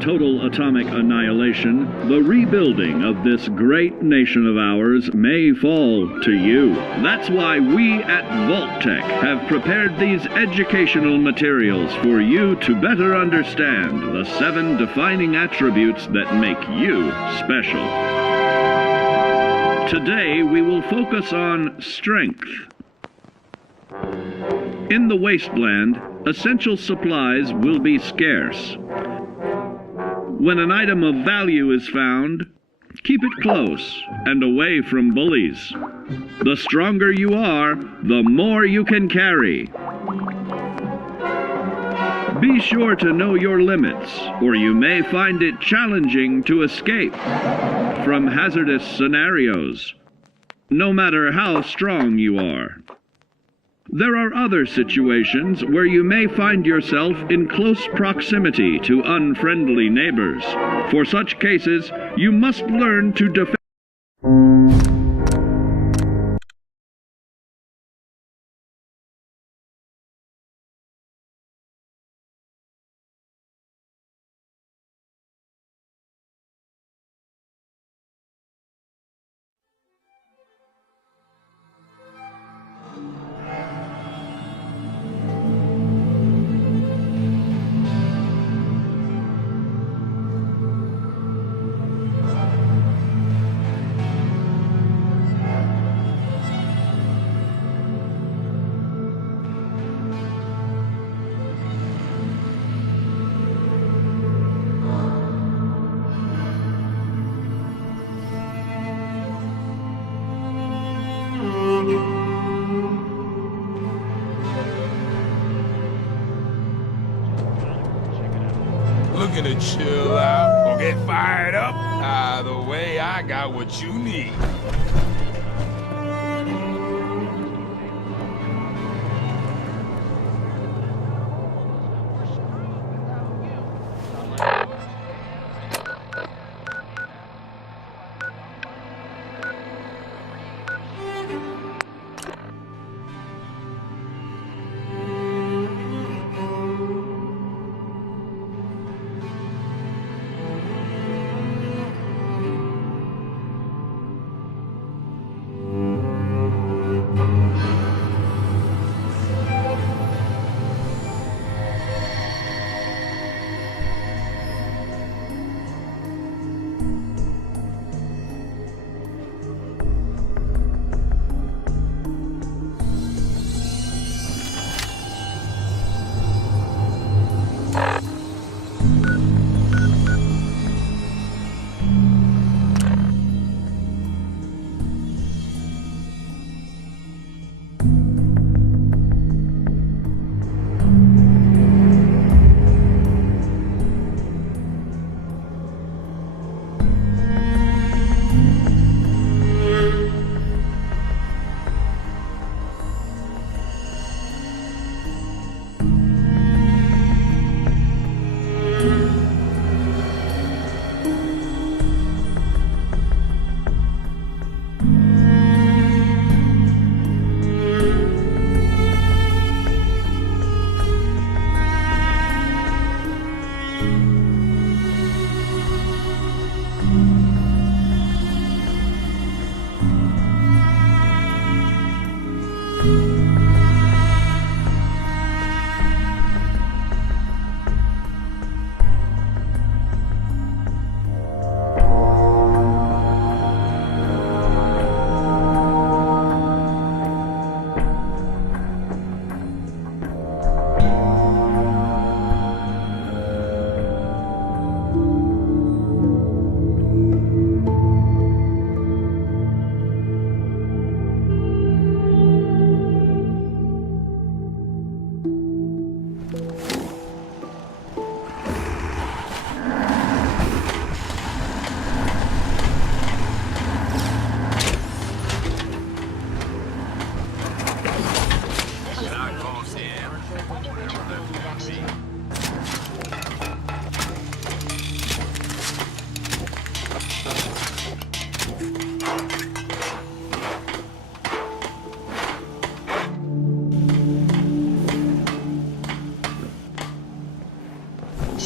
total atomic annihilation, the rebuilding of this great nation of ours may fall to you. That's why we at Vault-Tec have prepared these educational materials for you to better understand the 7 defining attributes that make you special. Today, we will focus on strength. In the wasteland, essential supplies will be scarce. When an item of value is found, keep it close and away from bullies. The stronger you are, the more you can carry. Be sure to know your limits, or you may find it challenging to escape from hazardous scenarios, no matter how strong you are. There are other situations where you may find yourself in close proximity to unfriendly neighbors. For such cases, you must learn to defend. Looking to chill out or get fired up? Either way, I got what you need.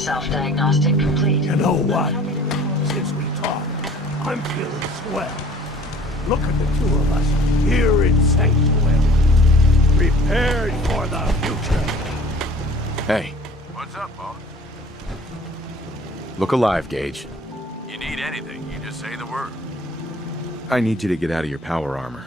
Self-diagnostic complete. You know what? Since we talked, I'm feeling swell. Look at the two of us here in Sanctuary, prepared for the future. Hey. What's up, boss? Look alive, Gage. You need anything, you just say the word. I need you to get out of your power armor.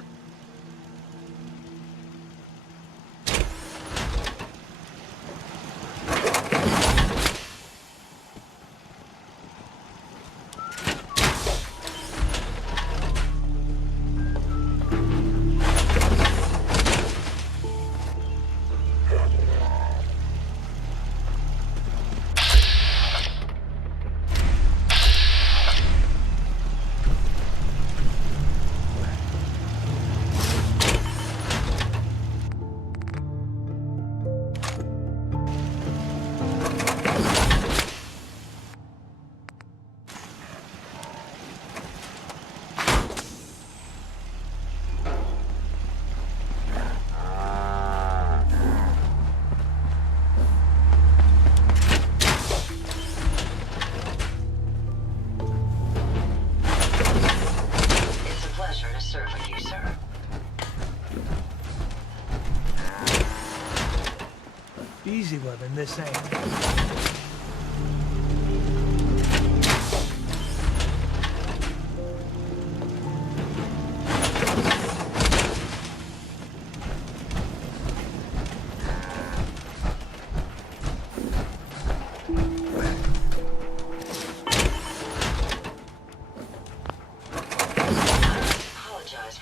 Easy living, this ain't.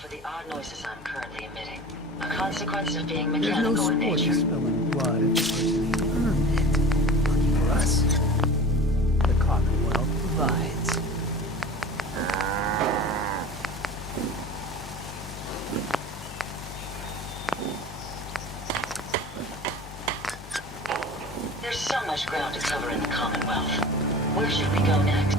For the odd noises I'm currently emitting. A consequence of being mechanical in nature. There's no sport in spilling blood if the person earned it. Lucky for us, the Commonwealth provides. There's so much ground to cover in the Commonwealth. Where should we go next?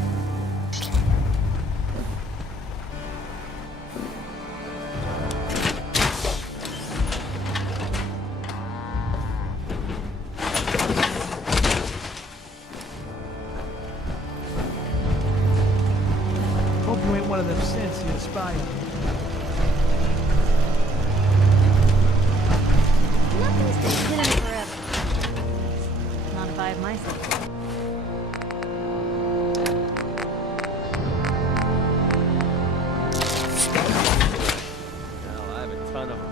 Hope you ain't one of them synths you spy on. Nothing stays hidden forever. Not if I have my say. Hell, I have a ton of them.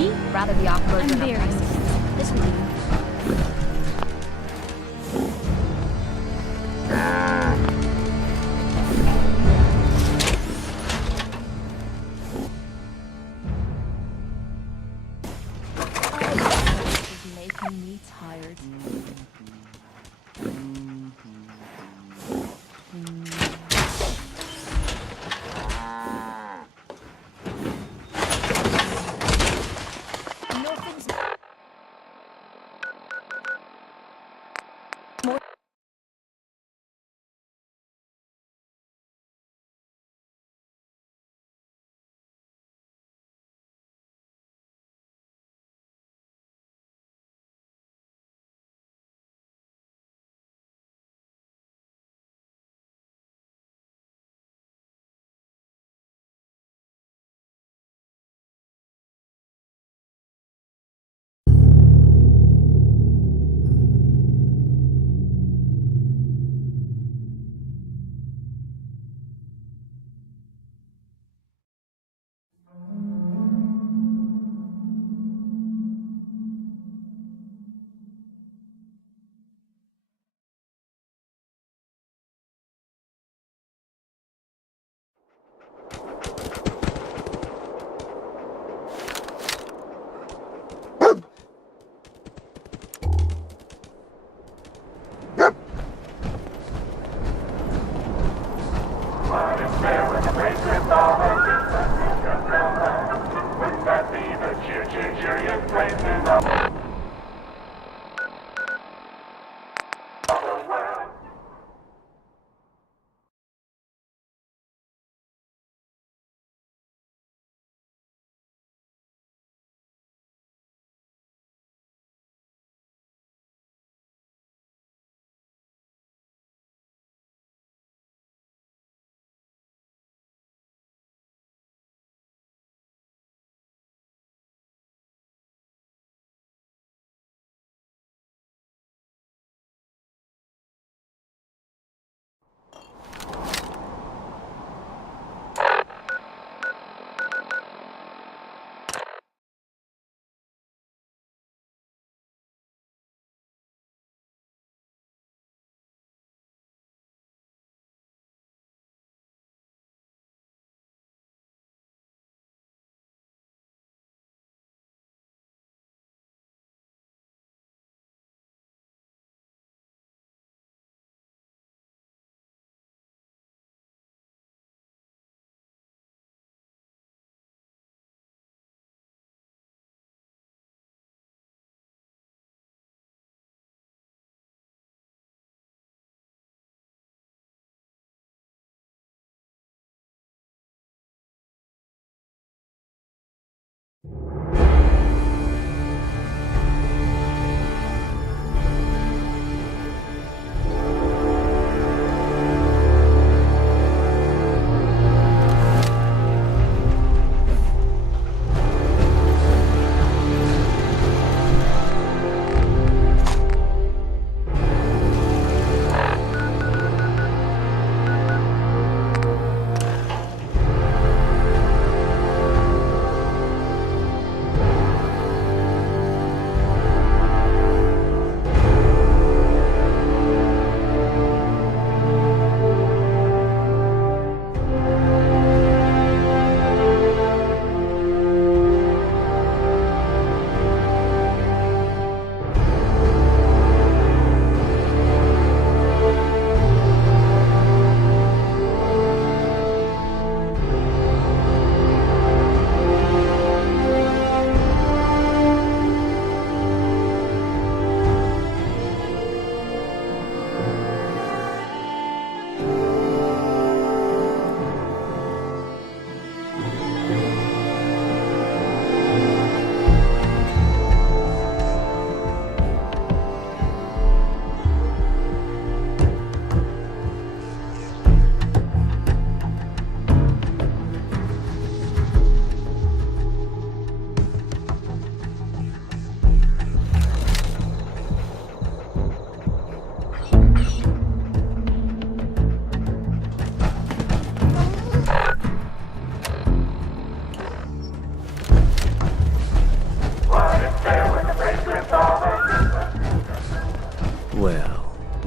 Me? Rather the off version I'm of very myself. serious. This will do. This is making me tired.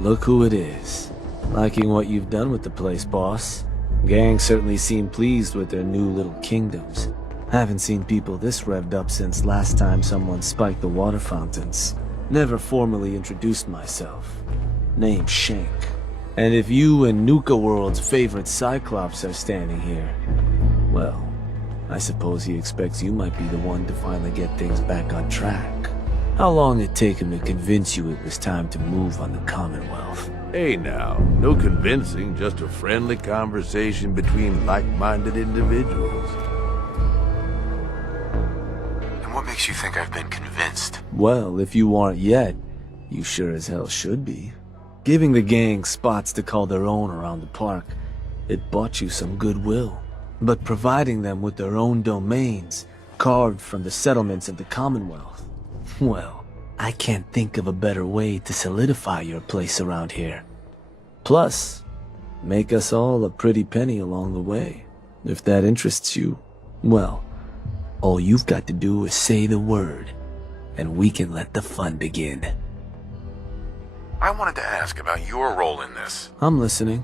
look who it is. Liking what you've done with the place, boss. Gang certainly seem pleased with their new little kingdoms. Haven't seen people this revved up since last time someone spiked the water fountains. Never formally introduced myself. Name's Shank. And if you and Nuka World's favorite Cyclops are standing here, well, I suppose he expects you might be the one to finally get things back on track. How long it take him to convince you it was time to move on the Commonwealth? Hey now, no convincing, just a friendly conversation between like-minded individuals. And what makes you think I've been convinced? Well, if you aren't yet, you sure as hell should be. Giving the gang spots to call their own around the park, it bought you some goodwill. But providing them with their own domains, carved from the settlements of the Commonwealth, well, I can't think of a better way to solidify your place around here. Plus, make us all a pretty penny along the way. If that interests you, well, all you've got to do is say the word, and we can let the fun begin. I wanted to ask about your role in this. I'm listening.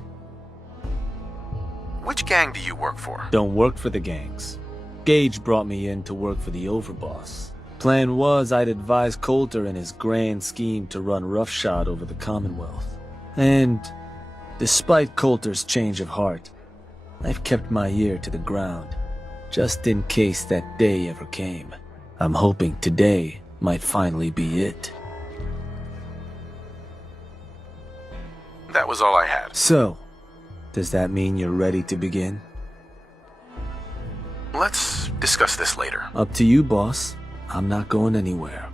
Which gang do you work for? Don't work for the gangs. Gage brought me in to work for the Overboss. Plan was I'd advise Coulter in his grand scheme to run roughshod over the Commonwealth. And despite Coulter's change of heart, I've kept my ear to the ground, just in case that day ever came. I'm hoping today might finally be it. That was all I had. So, does that mean you're ready to begin? Let's discuss this later. Up to you, boss. I'm not going anywhere.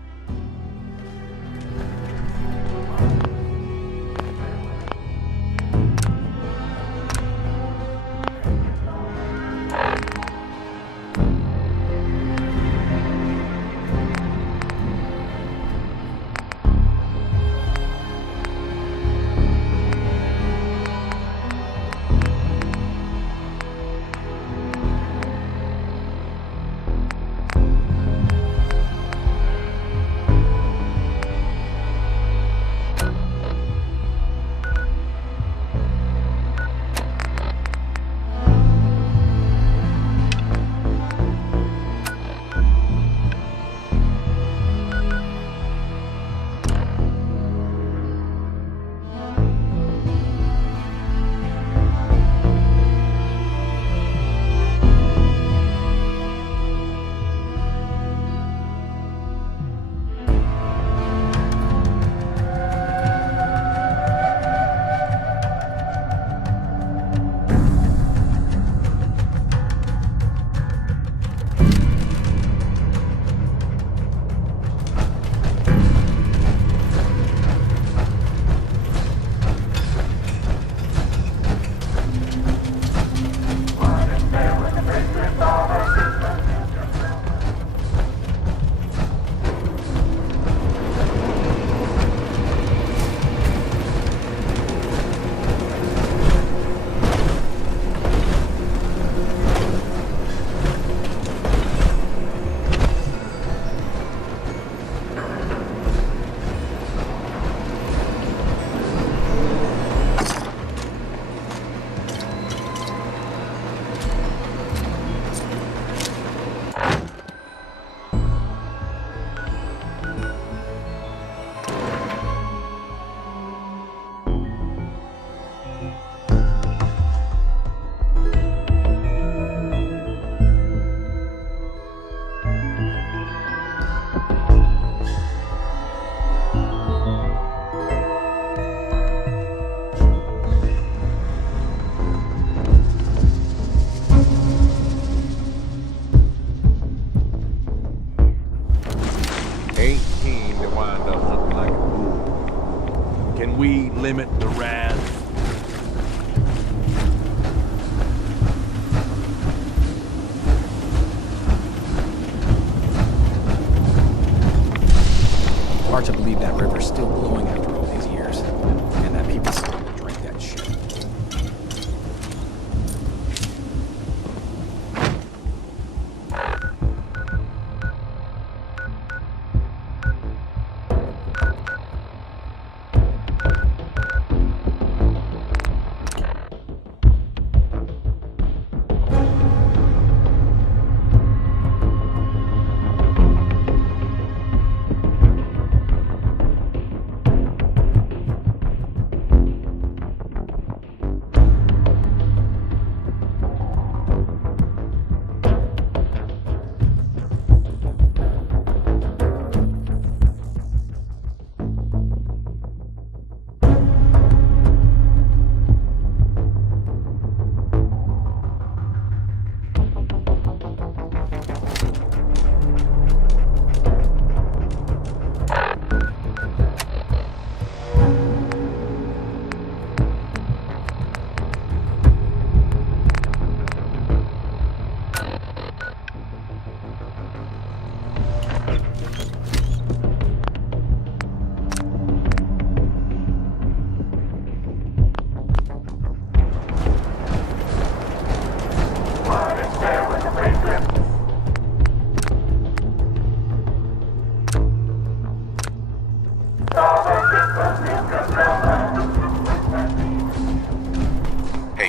Limit the Raz. Hard to believe that river's still blowing after all these years, and that people still drink that shit.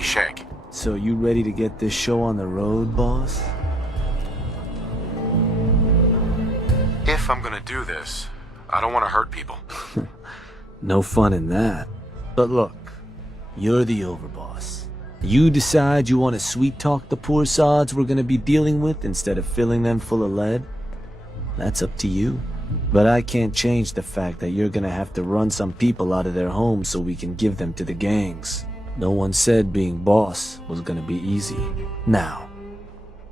Shank. So you ready to get this show on the road, boss? If I'm gonna do this, I don't want to hurt people. No fun in that. But look, you're the overboss. You decide you want to sweet-talk the poor sods we're gonna be dealing with instead of filling them full of lead? That's up to you. But I can't change the fact that you're gonna have to run some people out of their homes so we can give them to the gangs. No one said being boss was gonna be easy. Now,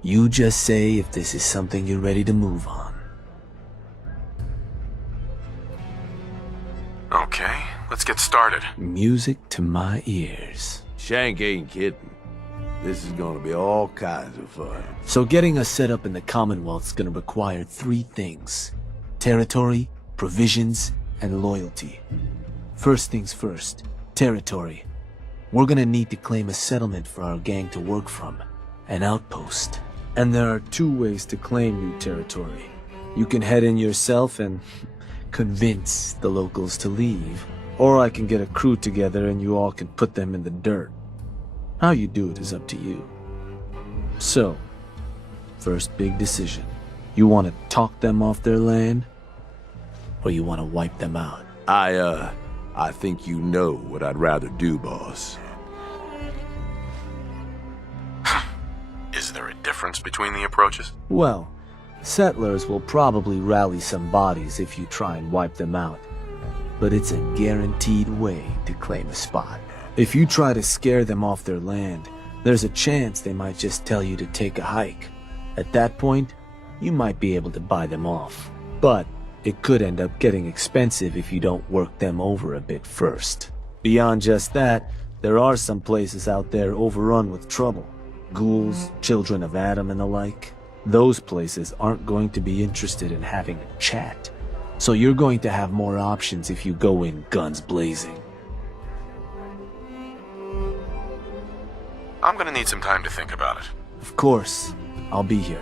you just say if this is something you're ready to move on. Okay, let's get started. Music to my ears. Shank ain't kidding. This is gonna be all kinds of fun. So getting us set up in the Commonwealth's gonna require 3 things. Territory, provisions, and loyalty. First things first, territory. We're gonna need to claim a settlement for our gang to work from, an outpost. And there are 2 ways to claim new territory. You can head in yourself and convince the locals to leave, or I can get a crew together and you all can put them in the dirt. How you do it is up to you. So, first big decision. You want to talk them off their land, or you want to wipe them out? I think you know what I'd rather do, boss. Is there a difference between the approaches? Well, settlers will probably rally some bodies if you try and wipe them out, but it's a guaranteed way to claim a spot. If you try to scare them off their land, there's a chance they might just tell you to take a hike. At that point, you might be able to buy them off. But it could end up getting expensive if you don't work them over a bit first. Beyond just that, there are some places out there overrun with trouble. Ghouls, children of Adam and the like. Those places aren't going to be interested in having a chat. So you're going to have more options if you go in guns blazing. I'm gonna need some time to think about it. Of course, I'll be here.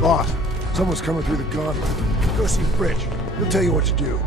Boss, someone's coming through the gauntlet. Go see Fritch. He'll tell you what to do.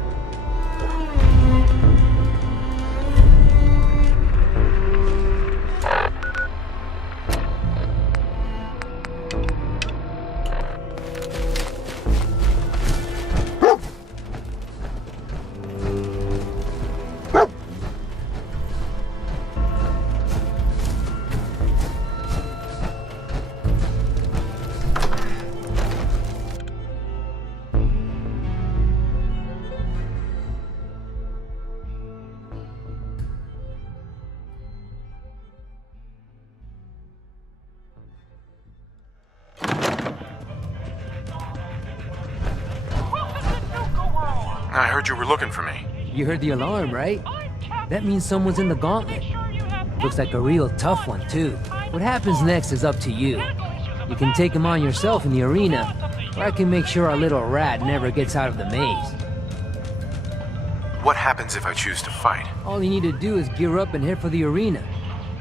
I heard you were looking for me. You heard the alarm, right? That means someone's in the gauntlet. Looks like a real tough one, too. What happens next is up to you. You can take him on yourself in the arena, or I can make sure our little rat never gets out of the maze. What happens if I choose to fight? All you need to do is gear up and head for the arena.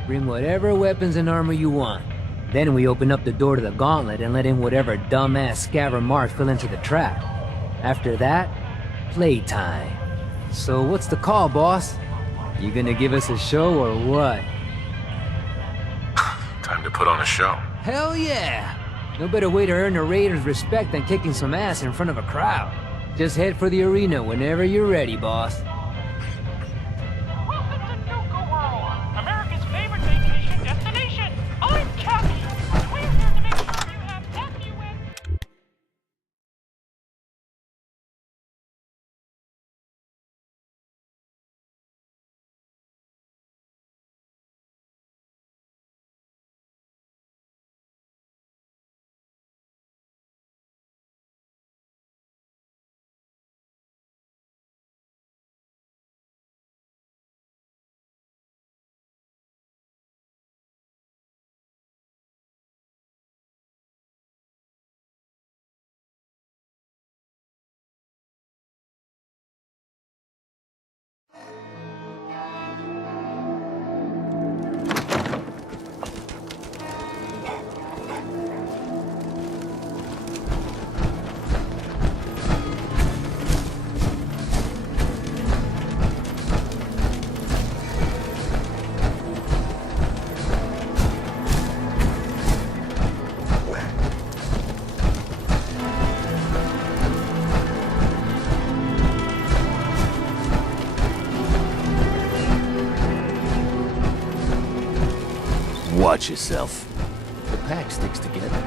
Bring whatever weapons and armor you want. Then we open up the door to the gauntlet and let in whatever dumbass scaver marks fell into the trap. After that, playtime. So what's the call, boss? You gonna give us a show or what? Time to put on a show. Hell yeah! No better way to earn a raider's respect than kicking some ass in front of a crowd. Just head for the arena whenever you're ready, boss. Watch yourself. The pack sticks together.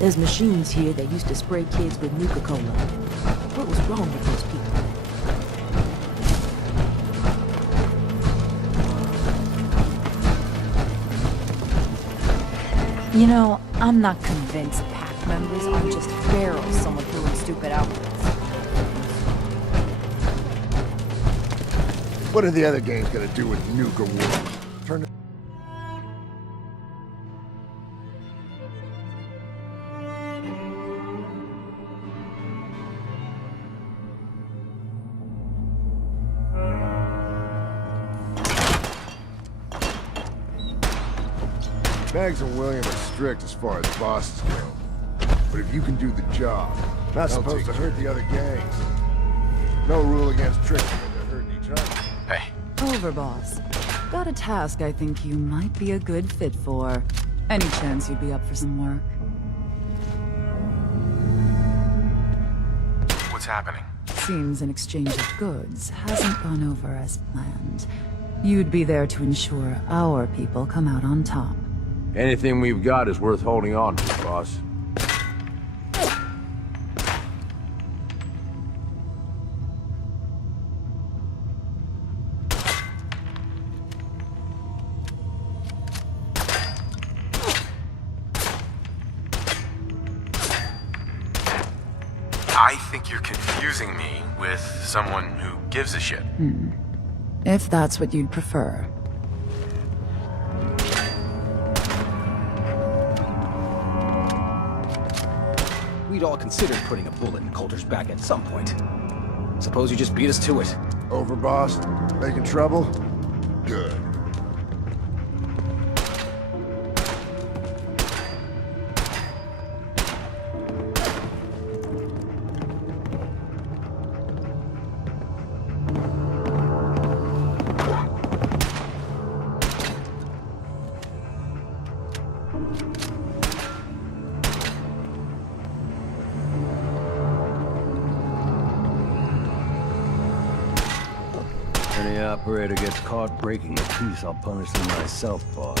There's machines here that used to spray kids with Nuka-Cola. What was wrong with those people? You know, I'm not convinced pack members aren't just ferals someone threw in stupid outfits. What are the other gangs gonna do with Nuka World? Turn it. Bags and William are strict as far as bosses go. But if you can do the job, not supposed to hurt the other gangs. No rule against tricking when they're hurting each other. Hey. Overboss. Got a task I think you might be a good fit for. Any chance you'd be up for some work? What's happening? Seems an exchange of goods hasn't gone over as planned. You'd be there to ensure our people come out on top. Anything we've got is worth holding on to, boss. I think you're confusing me with someone who gives a shit. If that's what you'd prefer. We'd all considered putting a bullet in Coulter's back at some point. Suppose you just beat us to it. Overboss? Making trouble? Good. Any operator gets caught breaking a piece, I'll punish them myself, boss.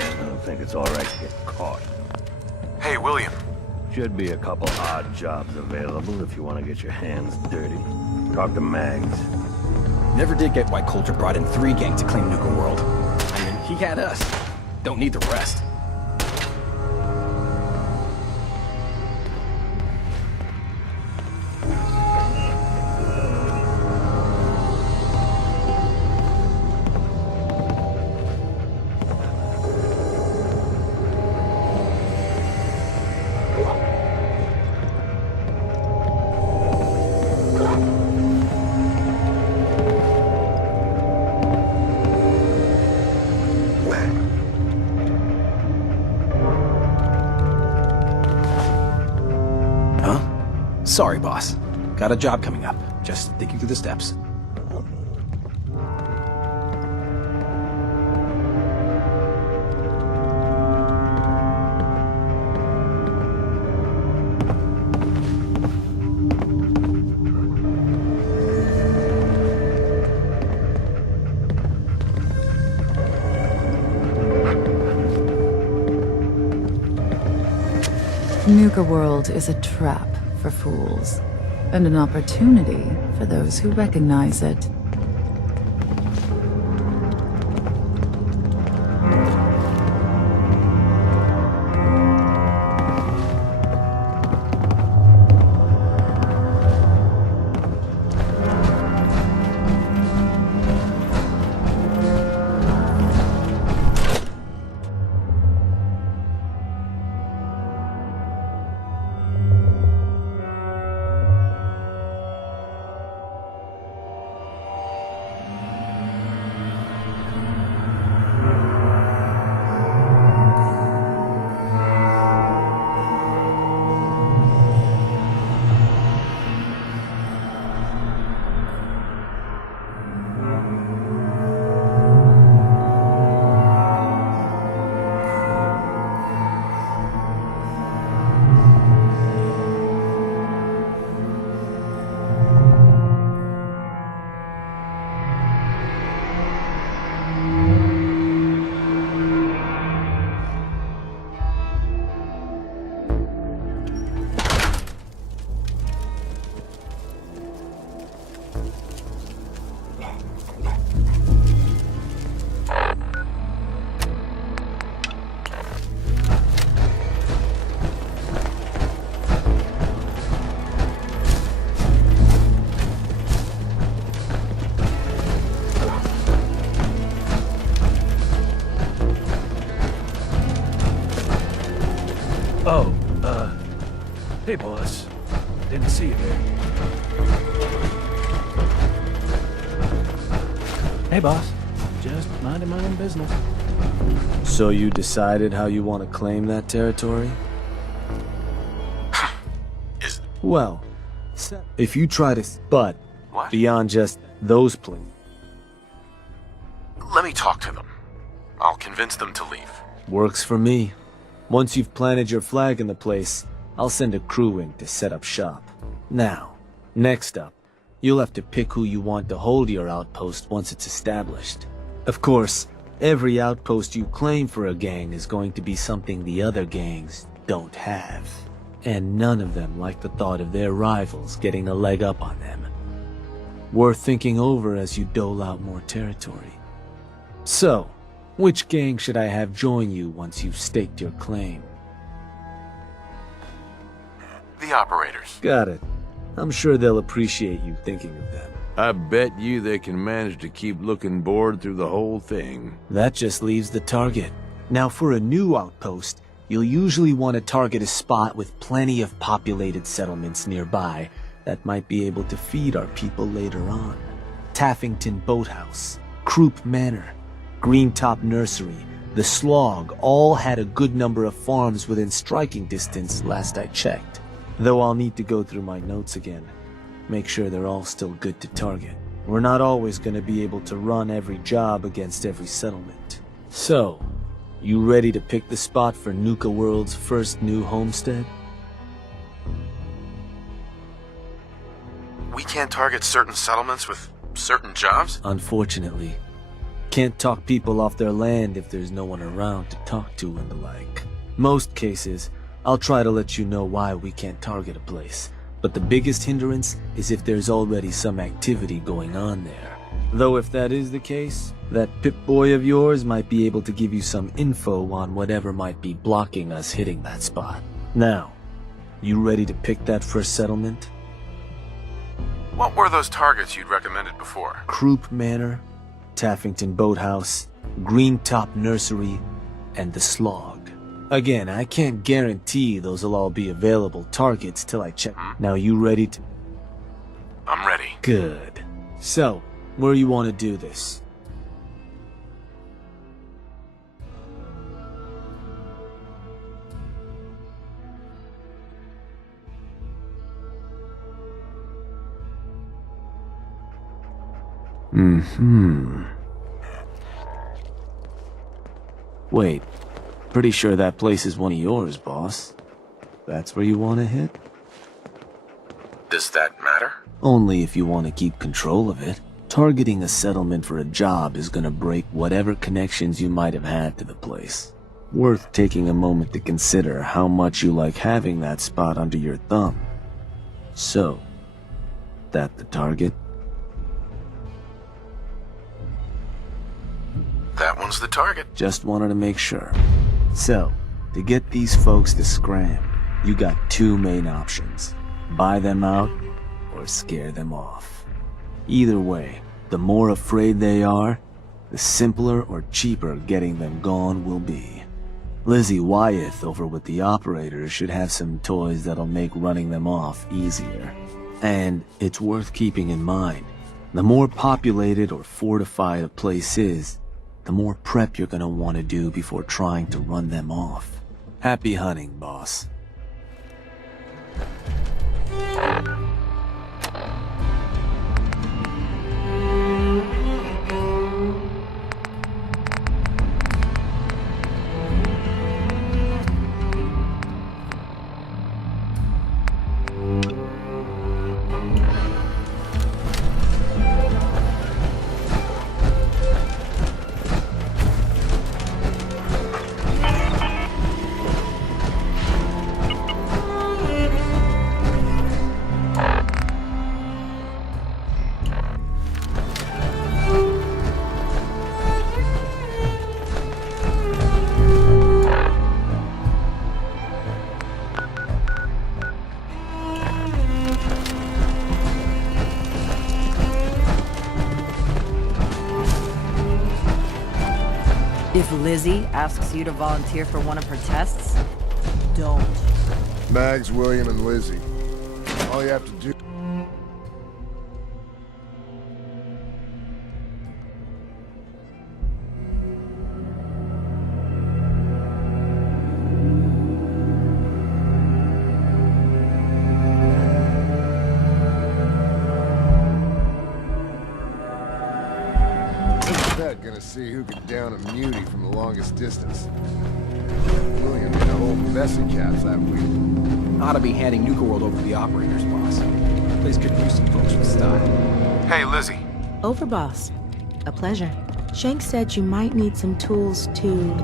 And I don't think it's alright to get caught. Hey, William. Should be a couple odd jobs available if you want to get your hands dirty. Talk to Mags. Never did get why Coulter brought in 3 gangs to claim Nuka World. I mean, he had us. Don't need the rest. Sorry, boss. Got a job coming up. Just thinking through the steps. Nuka World is a trap for fools, and an opportunity for those who recognize it. Hey, boss. Didn't see you there. Hey, boss. Just minding my own business. So you decided how you want to claim that territory? Well, if you try to... But, What? beyond just those planes. Let me talk to them. I'll convince them to leave. Works for me. Once you've planted your flag in the place, I'll send a crew in to set up shop. Now, next up, you'll have to pick who you want to hold your outpost once it's established. Of course, every outpost you claim for a gang is going to be something the other gangs don't have. And none of them like the thought of their rivals getting a leg up on them. Worth thinking over as you dole out more territory. So, which gang should I have join you once you've staked your claim? The operators. Got it. I'm sure they'll appreciate you thinking of them. I bet you they can manage to keep looking bored through the whole thing. That just leaves the target. Now for a new outpost, you'll usually want to target a spot with plenty of populated settlements nearby that might be able to feed our people later on. Taffington Boathouse. Croup Manor, Greentop Nursery, the Slog all had a good number of farms within striking distance last I checked. Though I'll need to go through my notes again. Make sure they're all still good to target. We're not always going to be able to run every job against every settlement. So, you ready to pick the spot for Nuka World's first new homestead? We can't target certain settlements with certain jobs? Unfortunately. Can't talk people off their land if there's no one around to talk to and the like. Most cases, I'll try to let you know why we can't target a place. But the biggest hindrance is if there's already some activity going on there. Though if that is the case, that Pip-Boy of yours might be able to give you some info on whatever might be blocking us hitting that spot. Now, you ready to pick that first settlement? What were those targets you'd recommended before? Croup Manor, Taffington Boathouse, Greentop Nursery, and the Slog. Again, I can't guarantee those will all be available targets till I check. Now you ready to... I'm ready. Good. So, where you want to do this? Wait, pretty sure that place is one of yours, boss. That's where you want to hit? Does that matter? Only if you want to keep control of it. Targeting a settlement for a job is gonna break whatever connections you might have had to the place. Worth taking a moment to consider how much you like having that spot under your thumb. So, that the target? That one's the target. Just wanted to make sure. So, to get these folks to scram, you got two main options. Buy them out, or scare them off. Either way, the more afraid they are, the simpler or cheaper getting them gone will be. Lizzie Wyeth over with the operators should have some toys that'll make running them off easier. And it's worth keeping in mind, the more populated or fortified a place is, the more prep you're gonna want to do before trying to run them off. Happy hunting, boss. If Lizzie asks you to volunteer for one of her tests, don't. Mags, William, and Lizzie. All you have to do... Gonna see who could down a mutie from the longest distance. William hit a whole mess of caps that week. Ought to be handing Nuka World over to the operators, boss. Place could use some folks with style. Hey, Lizzie. Over, boss. A pleasure. Shank said you might need some tools to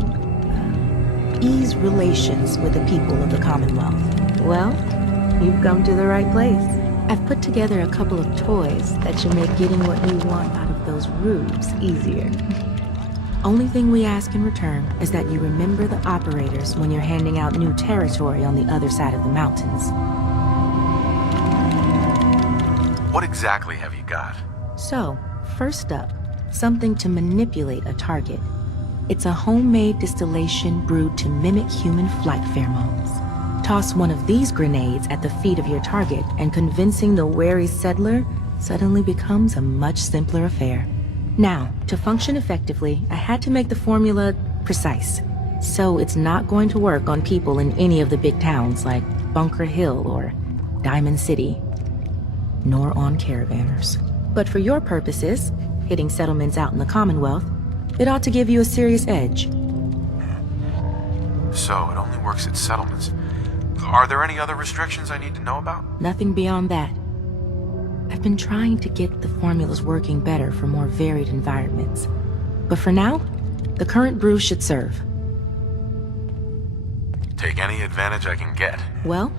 ease relations with the people of the Commonwealth. Well, you've come to the right place. I've put together a couple of toys that should make getting what you want out of those rubes easier. Only thing we ask in return is that you remember the operators when you're handing out new territory on the other side of the mountains. What exactly have you got? So, first up, something to manipulate a target. It's a homemade distillation brewed to mimic human flight pheromones. Toss one of these grenades at the feet of your target, and convincing the wary settler suddenly becomes a much simpler affair. Now, to function effectively, I had to make the formula precise. So it's not going to work on people in any of the big towns like Bunker Hill or Diamond City, nor on caravanners. But for your purposes, hitting settlements out in the Commonwealth, it ought to give you a serious edge. So, it only works at settlements. Are there any other restrictions I need to know about? Nothing beyond that. I've been trying to get the formulas working better for more varied environments. But for now, the current brew should serve. Take any advantage I can get. Well,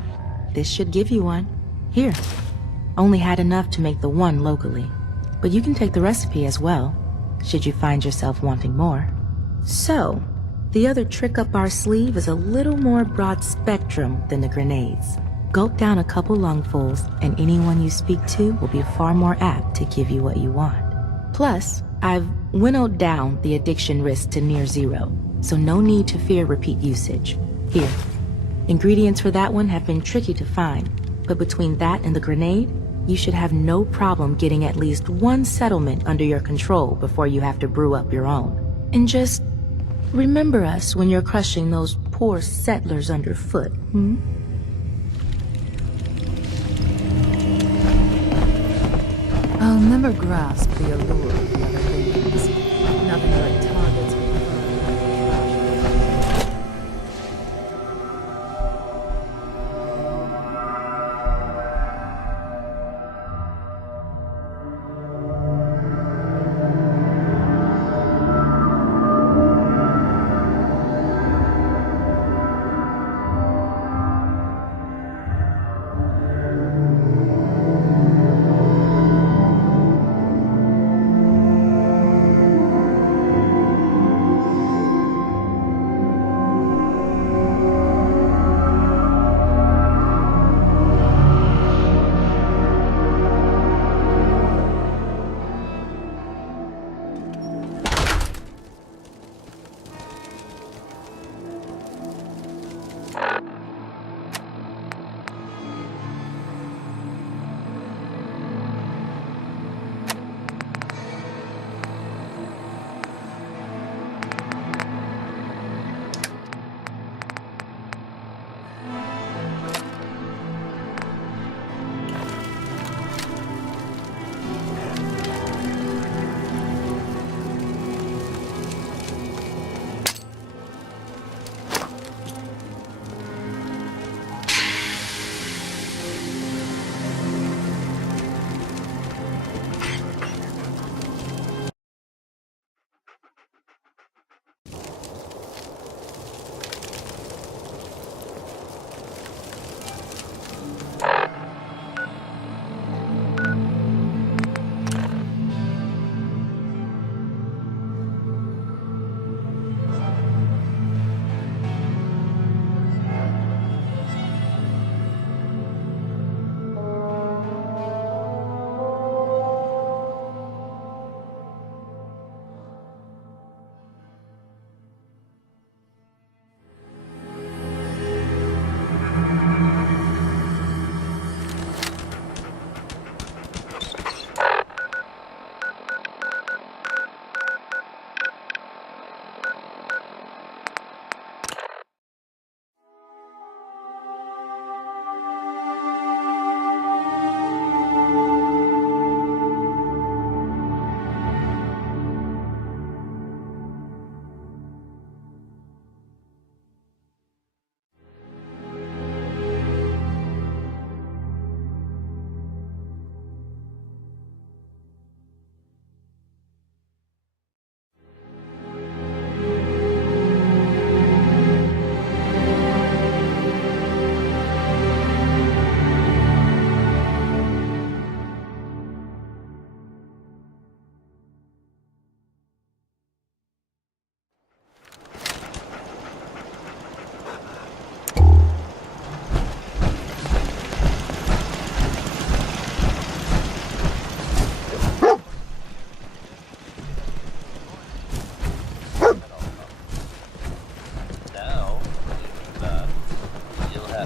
this should give you one. Here. Only had enough to make the one locally. But you can take the recipe as well, should you find yourself wanting more. So, the other trick up our sleeve is a little more broad spectrum than the grenades. Gulp down a couple lungfuls, and anyone you speak to will be far more apt to give you what you want. Plus, I've winnowed down the addiction risk to near zero, so no need to fear repeat usage. Here, ingredients for that one have been tricky to find, but between that and the grenade, you should have no problem getting at least one settlement under your control before you have to brew up your own. And just remember us when you're crushing those poor settlers underfoot, hmm? I'll never grasp the allure of the other things. Nothing like targets with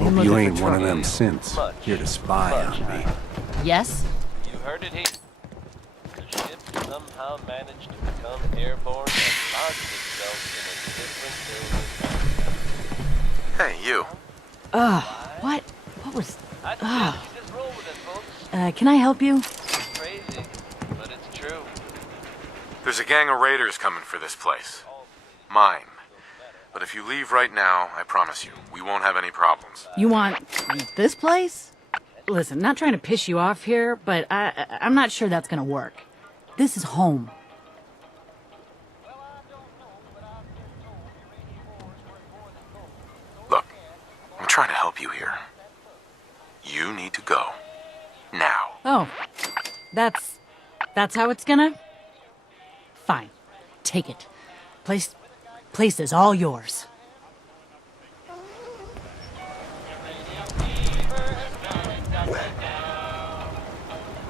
Hope you ain't one of them synths here to spy on me. Yes? You heard it here. The ship somehow somehow managed to become airborne and lodged itself in a different building. Hey, you. What? What was... can I help you? Crazy, but it's true. There's a gang of raiders coming for this place. Mine. But if you leave right now, I promise you, we won't have any problems. You want this place? Listen, not trying to piss you off here, but I'm not sure that's gonna work. This is home. Look, I'm trying to help you here. You need to go. Now. Oh, that's how it's gonna? Fine. Take it. Place is all yours.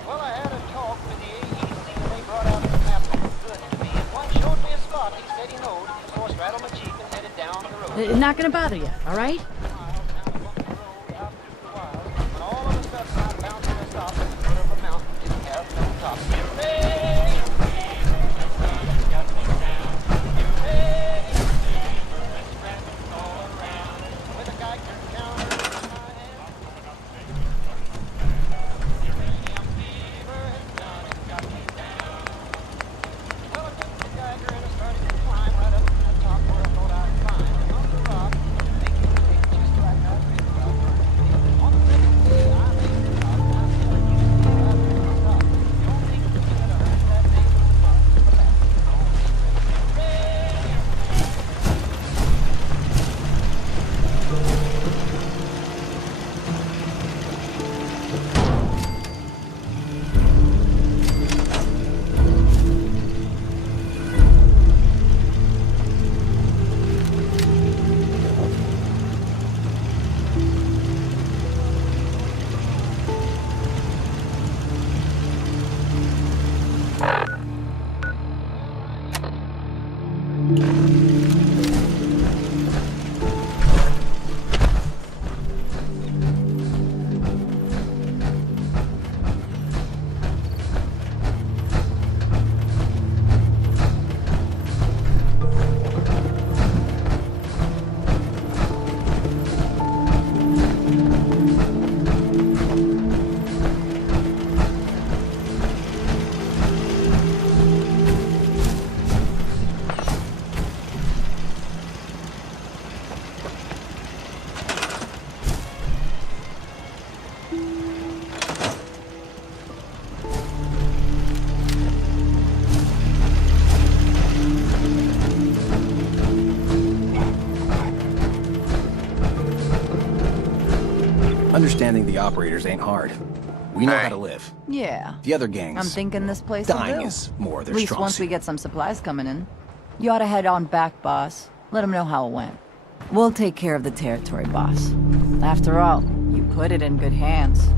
Well, I had a talk with the AEC and they brought out some map that was good to me. And one showed me a spot he said he knowed, so I straddled my jeep and headed down the road. Not gonna bother you, all right? When all of a sudden I bounced to a stop at the foot of a mountain, didn't have no top. Understanding the operators ain't hard. We know how to live. Yeah. The other gangs... I'm thinking this place will dying do. is more their At least strong once we suit. get some supplies coming in. You ought to head on back, boss. Let them know how it went. We'll take care of the territory, boss. After all, you put it in good hands.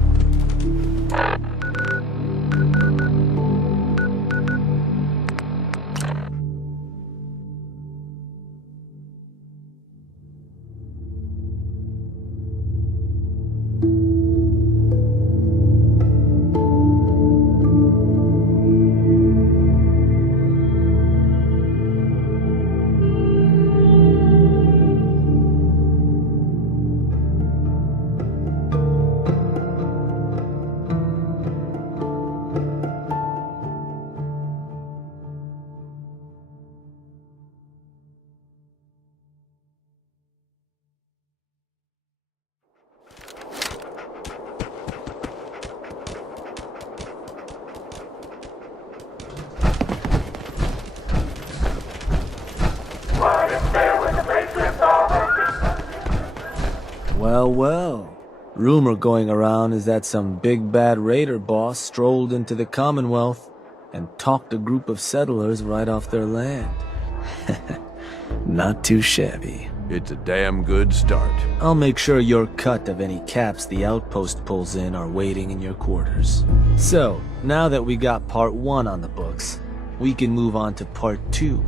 Well, well. Rumor going around is that some big bad raider boss strolled into the Commonwealth and talked a group of settlers right off their land. Not too shabby. It's a damn good start. I'll make sure your cut of any caps the outpost pulls in are waiting in your quarters. So, now that we got part 1 on the books, we can move on to part 2,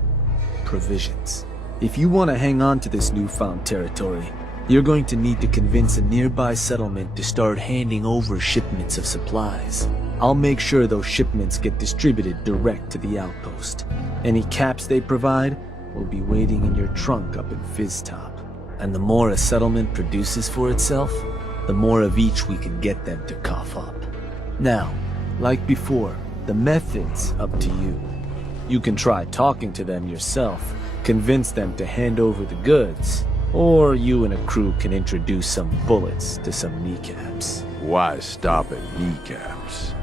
provisions. If you want to hang on to this newfound territory, you're going to need to convince a nearby settlement to start handing over shipments of supplies. I'll make sure those shipments get distributed direct to the outpost. Any caps they provide will be waiting in your trunk up in Fizztop. And the more a settlement produces for itself, the more of each we can get them to cough up. Now, like before, the method's up to you. You can try talking to them yourself, convince them to hand over the goods, or you and a crew can introduce some bullets to some kneecaps. Why stop at kneecaps?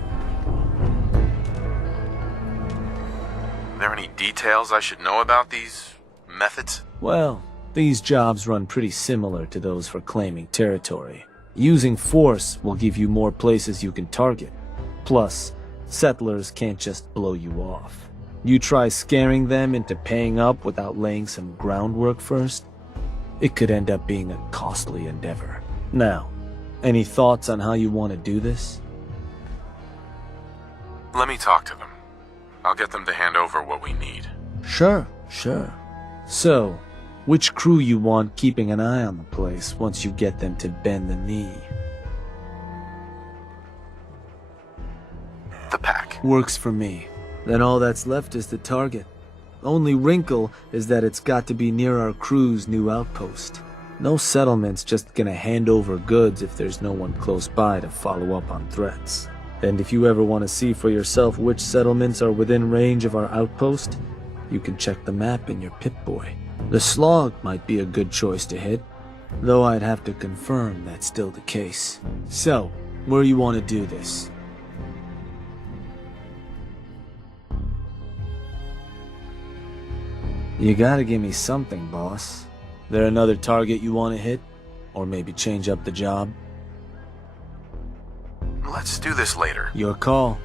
Are there any details I should know about these methods? Well, these jobs run pretty similar to those for claiming territory. Using force will give you more places you can target. Plus, settlers can't just blow you off. You try scaring them into paying up without laying some groundwork first, it could end up being a costly endeavor. Now, any thoughts on how you want to do this? Let me talk to them. I'll get them to hand over what we need. Sure. So, which crew you want keeping an eye on the place once you get them to bend the knee? The pack. Works for me. Then all that's left is the target. Only wrinkle is that it's got to be near our crew's new outpost. No settlement's just gonna hand over goods if there's no one close by to follow up on threats. And if you ever want to see for yourself which settlements are within range of our outpost, you can check the map in your Pip-Boy. The Slog might be a good choice to hit, though I'd have to confirm that's still the case. So, where you want to do this? You gotta give me something, boss. There another target you want to hit? Or maybe change up the job? Let's do this later. Your call.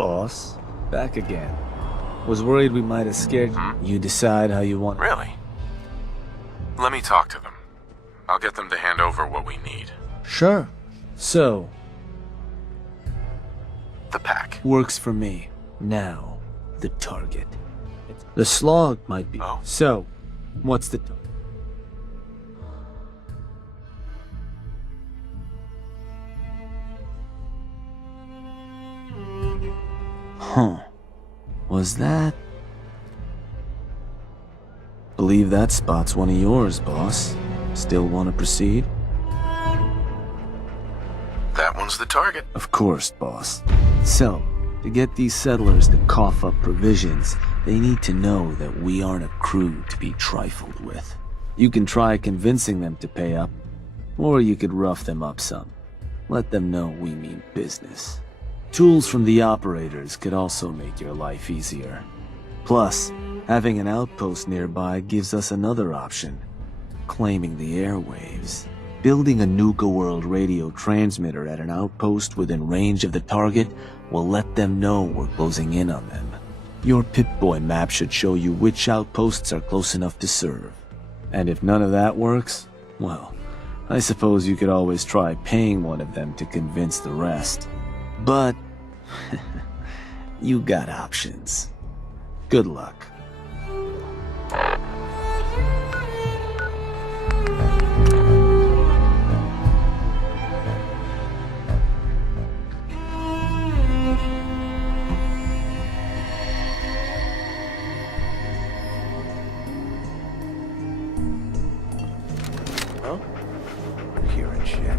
Boss, back again. Was worried we might have scared you. You decide how you want. Really? Let me talk to them. I'll get them to hand over what we need. Sure. So, The pack. works for me. Now, the target. The slog might be. Oh. So, what's the target? Huh. Was that? Believe that spot's one of yours, boss. Still want to proceed? That one's the target. Of course, boss. So, to get these settlers to cough up provisions, they need to know that we aren't a crew to be trifled with. You can try convincing them to pay up, or you could rough them up some. Let them know we mean business. Tools from the operators could also make your life easier. Plus, having an outpost nearby gives us another option. Claiming the airwaves. Building a Nuka World radio transmitter at an outpost within range of the target will let them know we're closing in on them. Your Pip-Boy map should show you which outposts are close enough to serve. And if none of that works, well, I suppose you could always try paying one of them to convince the rest. But, you got options. Good luck. Huh? Hearing shit.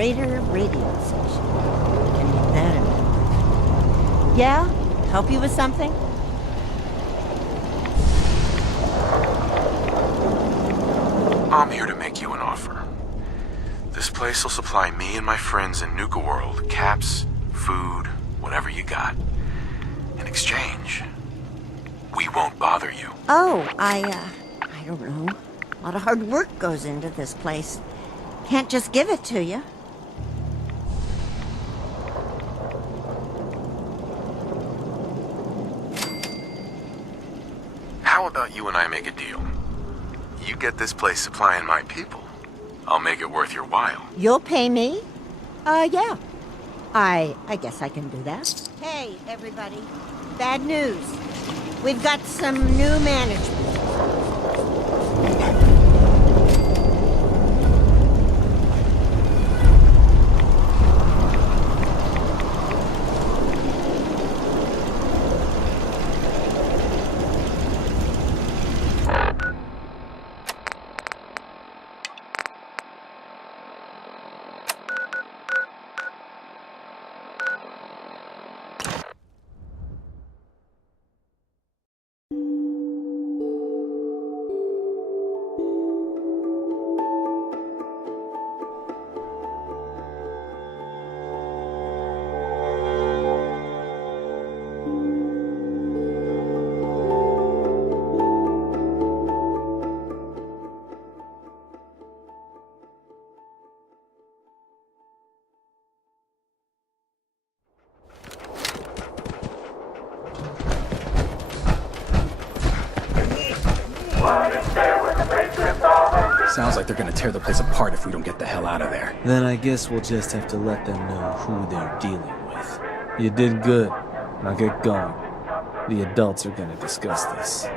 Raider radio station. Can make that a note. Yeah? Help you with something? I'm here to make you an offer. This place will supply me and my friends in Nuka World caps, food, whatever you got. In exchange, we won't bother you. Oh, I don't know. A lot of hard work goes into this place. Can't just give it to you. How about you and I make a deal? You get this place supplying my people. I'll make it worth your while. You'll pay me? Yeah. I guess I can do that. Hey, everybody. Bad news. We've got some new management. Sounds like they're gonna tear the place apart if we don't get the hell out of there. Then I guess we'll just have to let them know who they're dealing with. You did good. Now get going. The adults are gonna discuss this.